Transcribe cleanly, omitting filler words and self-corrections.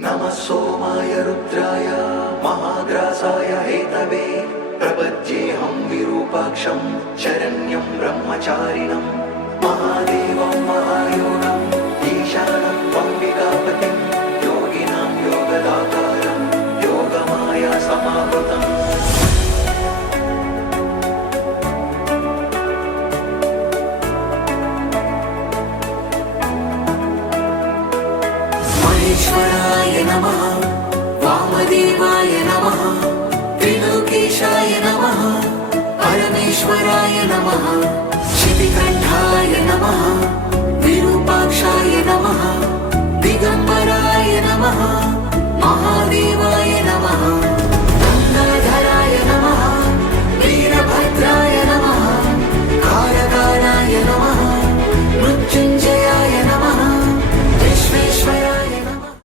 नमः सोमाय रुद्राय महाग्रासाय हेतवे प्रपद्येऽहं विरूपाक्षं शरण्यं ब्रह्मचारिणं महादेवं महायोगं ईशानं त्वम्बिकापतिं योगिनां योगदातारं योगमाया समावृतम् महेश्वराय नमः, वामदेवाय नमः, त्रिलोकेशाय नमः, परमेश्वराय नमः, शितिकण्ठाय नमः, विरूपाक्षाय नमः, दिगम्बराय नमः, महादेवाय